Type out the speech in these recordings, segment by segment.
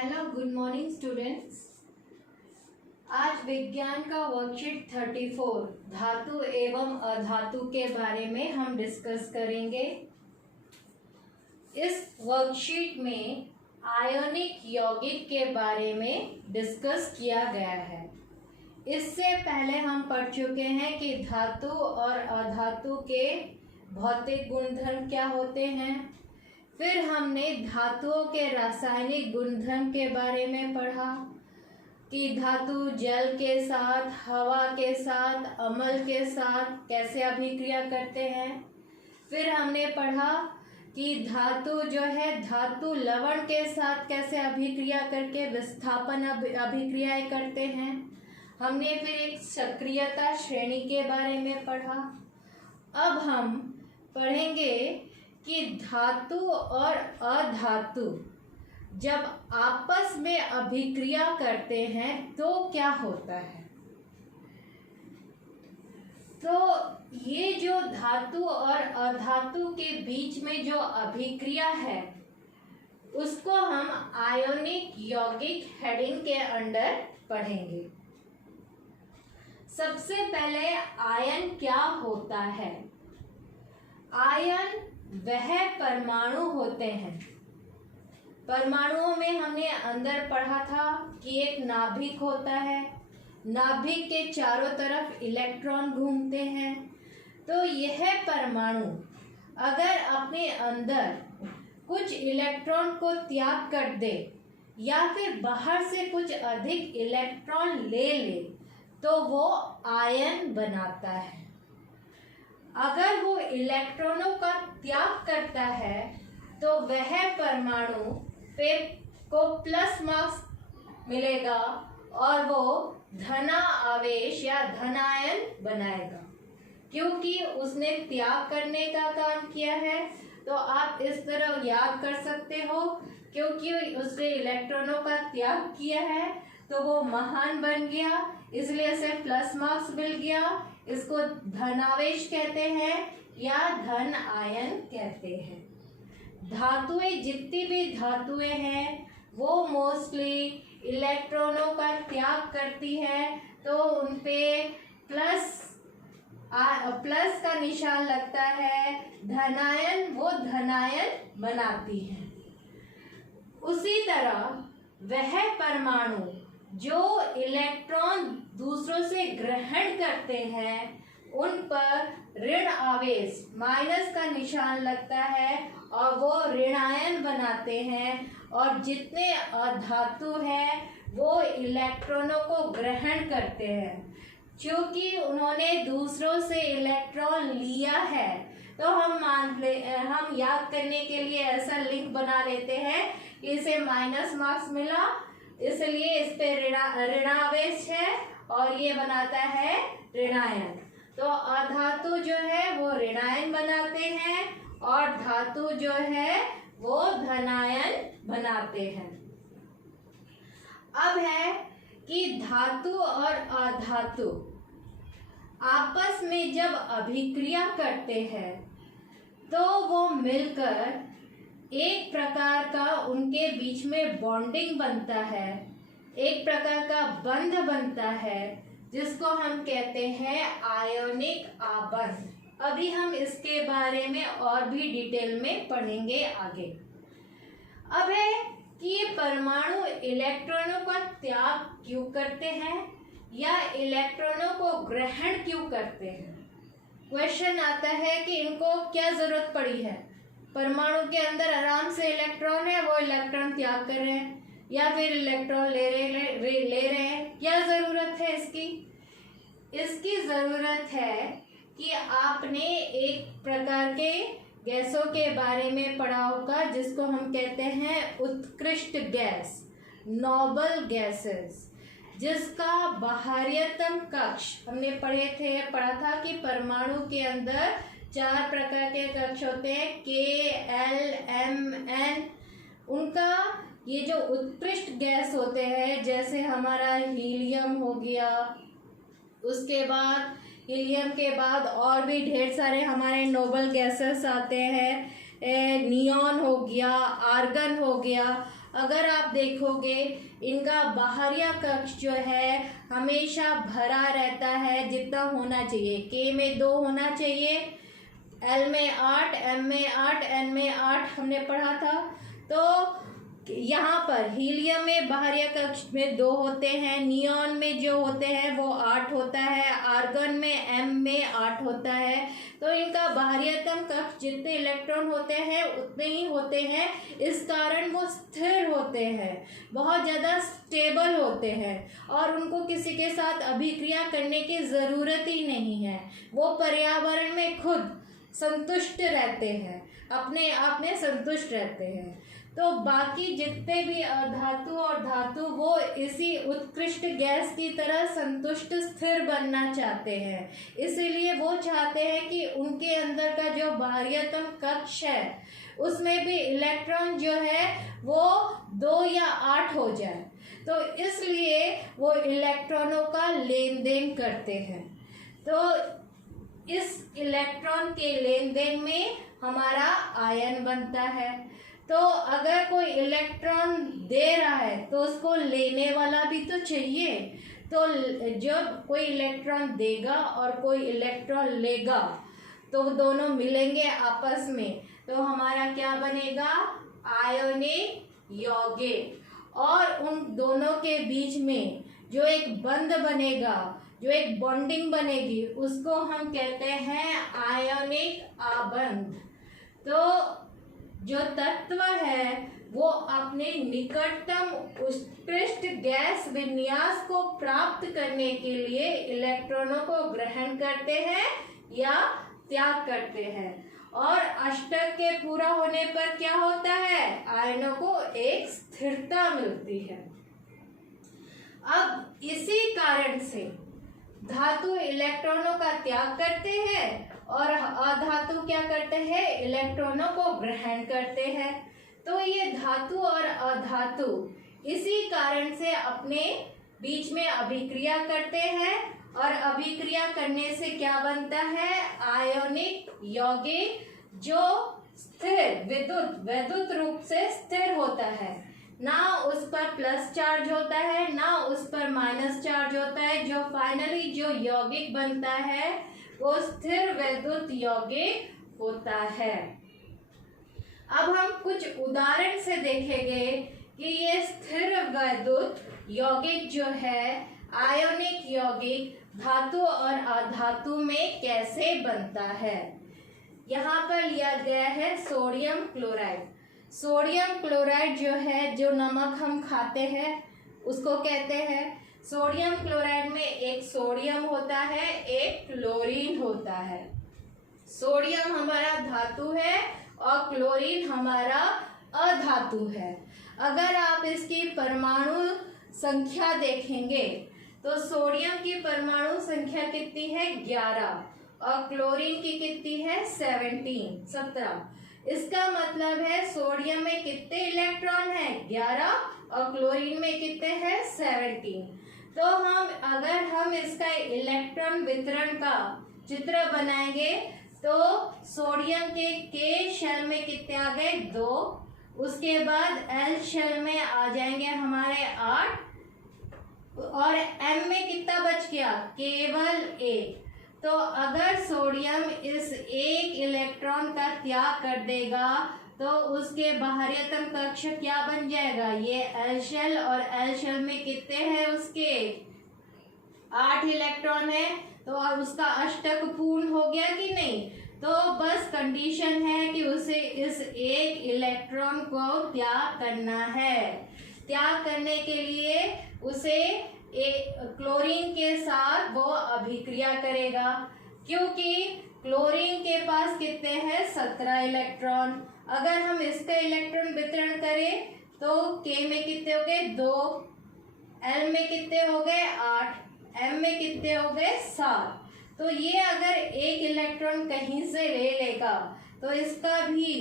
Hello good morning students. आज विज्ञान का वर्कशीट 34 धातु एवं अधातु के बारे में हम डिस्कस करेंगे। इस वर्कशीट में आयनिक यौगिक के बारे में डिस्कस किया गया है। इससे पहले हम पढ़ चुके हैं कि धातु और अधातु के भौतिक गुणधर्म क्या होते हैं। फिर हमने धातुओं के रासायनिक गुणधर्म के बारे में पढ़ा कि धातु जल के साथ, हवा के साथ, अम्ल के साथ कैसे अभिक्रिया करते हैं। फिर हमने पढ़ा कि धातु जो है धातु लवण के साथ कैसे अभिक्रिया करके विस्थापन अभिक्रियाएं करते हैं। हमने फिर एक सक्रियता श्रेणी के बारे में पढ़ा। अब हम पढ़ेंगे कि धातु और अधातु जब आपस में अभिक्रिया करते हैं तो क्या होता है। तो ये जो धातु और अधातु के बीच में जो अभिक्रिया है उसको हम आयनिक यौगिक हेडिंग के अंडर पढ़ेंगे। सबसे पहले आयन क्या होता है। आयन वह परमाणु होते हैं। परमाणुओं में हमने अंदर पढ़ा था कि एक नाभिक होता है, नाभिक के चारों तरफ इलेक्ट्रॉन घूमते हैं। तो यह परमाणु अगर अपने अंदर कुछ इलेक्ट्रॉन को त्याग कर दे या फिर बाहर से कुछ अधिक इलेक्ट्रॉन ले ले तो वो आयन बनाता है। अगर वो इलेक्ट्रॉनों का त्याग करता है तो वह परमाणु पे को प्लस मार्क्स मिलेगा और वो धना आवेश या धनायन बनाएगा, क्योंकि उसने त्याग करने का काम किया है। तो आप इस तरह याद कर सकते हो, क्योंकि उसने इलेक्ट्रॉनों का त्याग किया है तो वो महान बन गया, इसलिए इसे प्लस मार्क्स मिल गया। इसको धनावेश कहते हैं या धन आयन कहते हैं। धातुएं, जितनी भी धातुएं हैं वो मोस्टली इलेक्ट्रॉनों का त्याग करती है, तो उन पे प्लस का निशान लगता है। धनायन वो धनायन बनाती है। उसी तरह वह परमाणु जो इलेक्ट्रॉन दूसरों से ग्रहण करते हैं उन पर ऋण आवेश माइनस का निशान लगता है और वो ऋणायन बनाते हैं। और जितने अधातु हैं वो इलेक्ट्रॉनों को ग्रहण करते हैं। क्योंकि उन्होंने दूसरों से इलेक्ट्रॉन लिया है तो हम याद करने के लिए ऐसा लिंक बना लेते हैं कि इसे माइनस मार्क्स मिला, इसलिए इस पे ऋणावेश है और ये बनाता है ऋणायन। तो अधातु जो है वो ऋणायन बनाते हैं और धातु जो है वो धनायन बनाते हैं। अब है कि धातु और अधातु आपस में जब अभिक्रिया करते हैं तो वो मिलकर एक प्रकार का उनके बीच में बॉन्डिंग बनता है, एक प्रकार का बंध बनता है जिसको हम कहते हैं आयनिक आबंध। अभी हम इसके बारे में और भी डिटेल में पढ़ेंगे आगे। अब है कि ये परमाणु इलेक्ट्रॉनों का त्याग क्यों करते हैं या इलेक्ट्रॉनों को ग्रहण क्यों करते हैं। क्वेश्चन आता है कि इनको क्या जरूरत पड़ी है। परमाणु के अंदर आराम से इलेक्ट्रॉन है, वो इलेक्ट्रॉन त्याग कर रहे हैं या फिर इलेक्ट्रॉन ले रहे हैं। क्या जरूरत है इसकी? इसकी जरूरत है कि आपने एक प्रकार के गैसों के बारे में पढ़ा होगा जिसको हम कहते हैं उत्कृष्ट गैस, नोबल गैसेस, जिसका बाहरीतम कक्ष हमने पढ़ा था कि परमाणु के अंदर 4 प्रकार के कक्ष होते हैं, K, L, M, N। उनका ये जो उत्कृष्ट गैस होते हैं जैसे हमारा हीलियम हो गया, उसके बाद हीलियम के बाद और भी ढेर सारे हमारे नोबल गैसेस आते हैं, नियॉन हो गया, आर्गन हो गया। अगर आप देखोगे इनका बाहरिया कक्ष जो है हमेशा भरा रहता है, जितना होना चाहिए। K में 2 होना चाहिए, L में 8, M में 8, N में 8 हमने पढ़ा था। तो यहाँ पर हीलियम में बाहरिया कक्ष में 2 होते हैं, नियॉन में जो होते हैं वो 8 होता है, आर्गन में M में 8 होता है। तो इनका बाहरियतम कक्ष जितने इलेक्ट्रॉन होते हैं उतने ही होते हैं, इस कारण वो स्थिर होते हैं, बहुत ज़्यादा स्टेबल होते हैं और उनको किसी के साथ अभिक्रिया करने की ज़रूरत ही नहीं है। वो पर्यावरण में खुद संतुष्ट रहते हैं, अपने आप में संतुष्ट रहते हैं। तो बाकी जितने भी धातु और धातु वो इसी उत्कृष्ट गैस की तरह संतुष्ट स्थिर बनना चाहते हैं, इसीलिए वो चाहते हैं कि उनके अंदर का जो बाहरियतम कक्ष है उसमें भी इलेक्ट्रॉन जो है वो 2 या 8 हो जाए। तो इसलिए वो इलेक्ट्रॉनों का लेन देन करते हैं। तो इस इलेक्ट्रॉन के लेन देन में हमारा आयन बनता है। तो अगर कोई इलेक्ट्रॉन दे रहा है तो उसको लेने वाला भी तो चाहिए। तो जब कोई इलेक्ट्रॉन देगा और कोई इलेक्ट्रॉन लेगा तो दोनों मिलेंगे आपस में, तो हमारा क्या बनेगा, आयोनिक यौगिक। और उन दोनों के बीच में जो एक बंध बनेगा, जो एक बॉन्डिंग बनेगी, उसको हम कहते हैं आयोनिक आबंध। तो जो तत्व है वो अपने निकटतम उत्कृष्ट गैस विन्यास को प्राप्त करने के लिए इलेक्ट्रॉनों को ग्रहण करते हैं या त्याग करते हैं, और अष्टक के पूरा होने पर क्या होता है, आयनों को एक स्थिरता मिलती है। अब इसी कारण से धातु इलेक्ट्रॉनों का त्याग करते हैं और अधातु क्या करते हैं, इलेक्ट्रॉनों को ग्रहण करते हैं। तो ये धातु और अधातु इसी कारण से अपने बीच में अभिक्रिया करते हैं, और अभिक्रिया करने से क्या बनता है, आयोनिक यौगिक, जो स्थिर विद्युत रूप से स्थिर होता है, ना उस पर प्लस चार्ज होता है ना उस पर माइनस चार्ज होता है। जो फाइनली जो यौगिक बनता है वो स्थिर वैद्युत यौगिक होता है। अब हम कुछ उदाहरण से देखेंगे कि ये स्थिर वैद्युत यौगिक जो है, आयोनिक यौगिक, धातु और अधातु में कैसे बनता है। यहाँ पर लिया गया है सोडियम क्लोराइड। सोडियम क्लोराइड जो है, जो नमक हम खाते हैं उसको कहते हैं। सोडियम क्लोराइड में एक सोडियम होता है, एक क्लोरीन होता है। सोडियम हमारा धातु है और क्लोरीन हमारा अधातु है। अगर आप इसकी परमाणु संख्या देखेंगे तो सोडियम की परमाणु संख्या कितनी है, 11, और क्लोरीन की कितनी है, 17। इसका मतलब है सोडियम में कितने इलेक्ट्रॉन है, 11, और क्लोरीन में कितने हैं, 17। तो अगर हम इसका इलेक्ट्रॉन वितरण का चित्र बनाएंगे तो सोडियम के शेल में कितने आ गए, 2। उसके बाद एल शेल में आ जाएंगे हमारे 8, और एम में कितना बच गया, केवल 1। तो अगर सोडियम इस एक इलेक्ट्रॉन का त्याग कर देगा तो उसके बाहरियतम कक्ष क्या बन जाएगा, ये एल शेल, और एल शेल में कितने हैं उसके 8 इलेक्ट्रॉन है। तो अब उसका अष्टक पूर्ण हो गया कि नहीं। तो बस कंडीशन है कि उसे इस एक इलेक्ट्रॉन को त्याग करना है। त्याग करने के लिए उसे क्लोरीन के साथ वो अभिक्रिया करेगा, क्योंकि क्लोरीन के पास कितने हैं, 17 इलेक्ट्रॉन। अगर हम इसका इलेक्ट्रॉन वितरण करें तो के में कितने हो गए, 2, एल में कितने हो गए, 8, एम में कितने हो गए, 7। तो ये अगर एक इलेक्ट्रॉन कहीं से ले लेगा तो इसका भी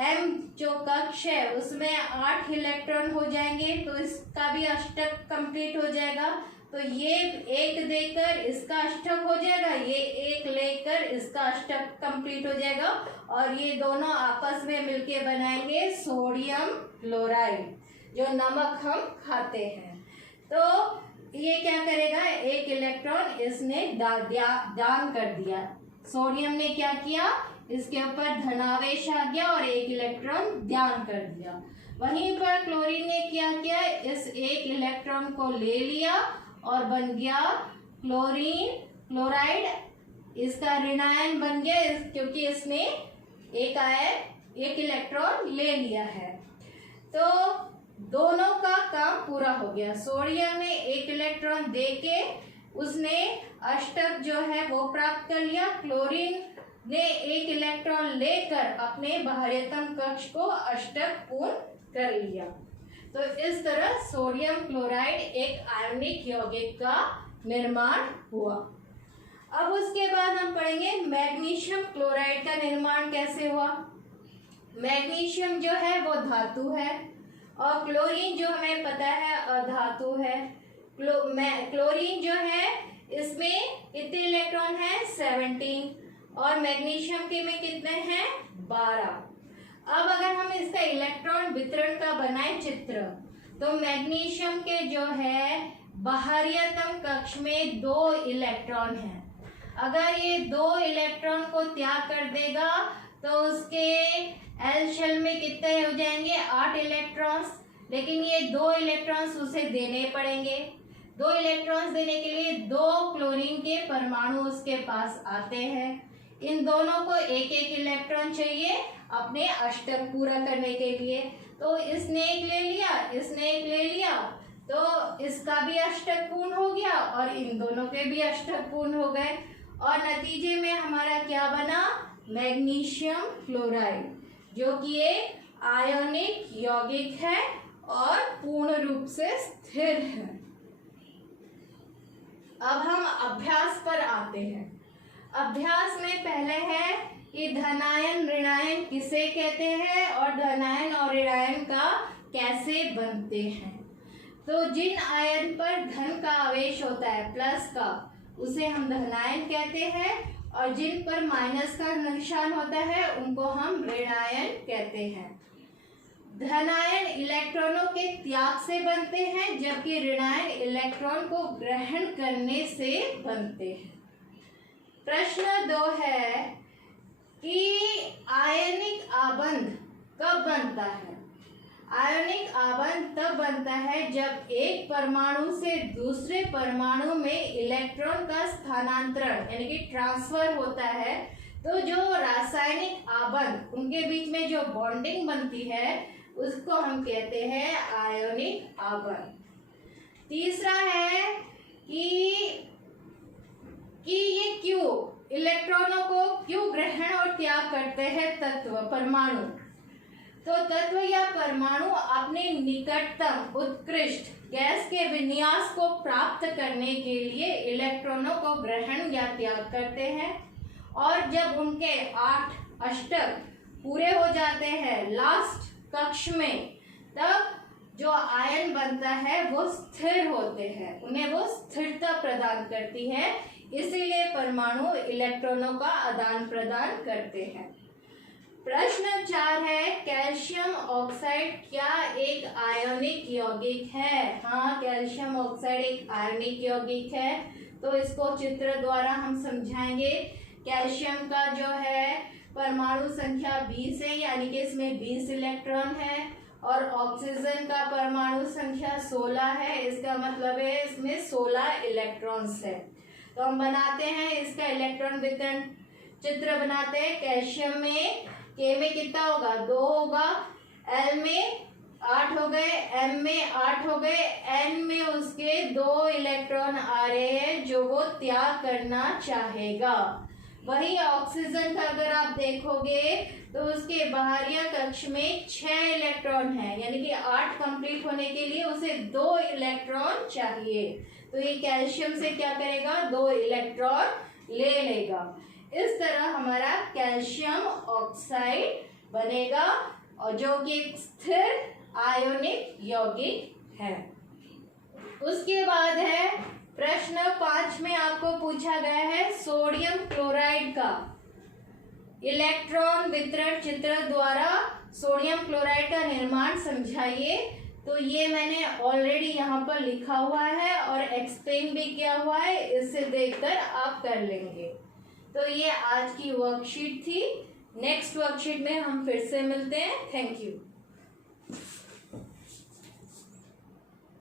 एम जो कक्ष है उसमें 8 इलेक्ट्रॉन हो जाएंगे, तो इसका भी अष्टक कंप्लीट हो जाएगा। तो ये एक देकर इसका अष्टक हो जाएगा, ये एक लेकर इसका अष्टक कंप्लीट हो जाएगा, और ये दोनों आपस में मिलके बनाएंगे सोडियम क्लोराइड। जो नमक हम खाते हैं। तो ये क्या करेगा, एक इलेक्ट्रॉन इसने दान कर दिया। सोडियम ने क्या किया, इसके ऊपर धनावेश आ गया और एक इलेक्ट्रॉन दान कर दिया। वहीं पर क्लोरीन ने क्या किया, इस एक इलेक्ट्रॉन को ले लिया और बन गया क्लोरीन क्लोराइड। इसका ऋणायन बन गया क्योंकि इसने एक इलेक्ट्रॉन ले लिया है। तो दोनों का काम पूरा हो गया। सोडियम ने एक इलेक्ट्रॉन देके उसने अष्टक जो है वो प्राप्त कर लिया। क्लोरीन ने एक इलेक्ट्रॉन लेकर अपने बाह्यतम कक्ष को अष्टक पूर्ण कर लिया। तो इस तरह सोडियम क्लोराइड एक आयनिक यौगिक का निर्माण हुआ। अब उसके बाद हम पढ़ेंगे मैग्नीशियम क्लोराइड का निर्माण कैसे हुआ। मैग्नीशियम जो है वो धातु है और क्लोरीन जो हमें पता है अधातु है। क्लोरीन जो है इसमें कितने इलेक्ट्रॉन है, 17, और मैग्नीशियम के में कितने हैं, 12। अब अगर हम इसका इलेक्ट्रॉन वितरण का बनाए चित्र, तो मैग्नीशियम के जो है बाह्यतम कक्ष में 2 इलेक्ट्रॉन हैं। अगर ये 2 इलेक्ट्रॉन को त्याग कर देगा तो उसके एल शेल में कितने हो जाएंगे, 8 इलेक्ट्रॉन्स। लेकिन ये 2 इलेक्ट्रॉन्स उसे देने पड़ेंगे। 2 इलेक्ट्रॉन्स देने के लिए 2 क्लोरीन के परमाणु उसके पास आते हैं। इन दोनों को एक एक इलेक्ट्रॉन चाहिए अपने अष्टक पूरा करने के लिए। तो इसने एक ले लिया, इसने एक ले लिया, तो इसका भी अष्टक पूर्ण हो गया और इन दोनों के भी अष्टक पूर्ण हो गए। और नतीजे में हमारा क्या बना, मैग्नीशियम क्लोराइड, जो कि एक आयनिक यौगिक है और पूर्ण रूप से स्थिर है। अब हम अभ्यास पर आते हैं। अभ्यास में पहले है कि धनायन ऋणायन किसे कहते हैं और धनायन और ऋणायन का कैसे बनते हैं। तो जिन आयन पर धन का आवेश होता है, प्लस का, उसे हम धनायन कहते हैं, और जिन पर माइनस का निशान होता है उनको हम ऋणायन कहते हैं। धनायन इलेक्ट्रॉनों के त्याग से बनते हैं, जबकि ऋणायन इलेक्ट्रॉन को ग्रहण करने से बनते हैं। प्रश्न 2 है कि आयनिक आबंध कब बनता है। आयनिक आबंध तब बनता है जब एक परमाणु से दूसरे परमाणु में इलेक्ट्रॉन का स्थानांतरण यानी कि ट्रांसफर होता है। तो जो रासायनिक आबंध, उनके बीच में जो बॉन्डिंग बनती है, उसको हम कहते हैं आयनिक आबंध। तीसरा है कि ये क्यों इलेक्ट्रॉनों को क्यों ग्रहण और त्याग करते हैं तत्व, परमाणु। तो तत्व या परमाणु अपने निकटतम उत्कृष्ट गैस के विन्यास को प्राप्त करने के लिए इलेक्ट्रॉनों को ग्रहण या त्याग करते हैं, और जब उनके 8 अष्टक पूरे हो जाते हैं लास्ट कक्ष में, तब जो आयन बनता है वो स्थिर होते हैं, उन्हें वो स्थिरता प्रदान करती है। इसीलिए परमाणु इलेक्ट्रॉनों का आदान प्रदान करते हैं। प्रश्न 4 है, कैल्शियम ऑक्साइड क्या एक आयनिक यौगिक है। हाँ, कैल्शियम ऑक्साइड एक आयनिक यौगिक है। तो इसको चित्र द्वारा हम समझाएंगे। कैल्शियम का जो है परमाणु संख्या 20 है, यानी कि इसमें 20 इलेक्ट्रॉन है, और ऑक्सीजन का परमाणु संख्या 16 है। इसका मतलब है इसमें 16 इलेक्ट्रॉन्स है। तो हम बनाते हैं इसका इलेक्ट्रॉन वितरण चित्र बनाते हैं। कैल्शियम में के में कितना होगा, 2 होगा, एल में 8 हो गए, एम में 8 हो गए, एन में उसके 2 इलेक्ट्रॉन आ रहे हैं जो वो त्याग करना चाहेगा। वही ऑक्सीजन का अगर आप देखोगे तो उसके बाहरी कक्ष में 6 इलेक्ट्रॉन है, यानी कि 8 कंप्लीट होने के लिए उसे 2 इलेक्ट्रॉन चाहिए। तो ये कैल्शियम से क्या करेगा, 2 इलेक्ट्रॉन ले लेगा। इस तरह हमारा कैल्शियम ऑक्साइड बनेगा, और जो कि एक स्थिर आयोनिक यौगिक है। उसके बाद है प्रश्न 5 में आपको पूछा गया है सोडियम क्लोराइड का इलेक्ट्रॉन वितरण चित्र द्वारा सोडियम क्लोराइड का निर्माण समझाइए। तो ये मैंने ऑलरेडी यहाँ पर लिखा हुआ है और एक्सप्लेन भी किया हुआ है, इससे देखकर आप कर लेंगे। तो ये आज की वर्कशीट थी। नेक्स्ट वर्कशीट में हम फिर से मिलते हैं। Thank you.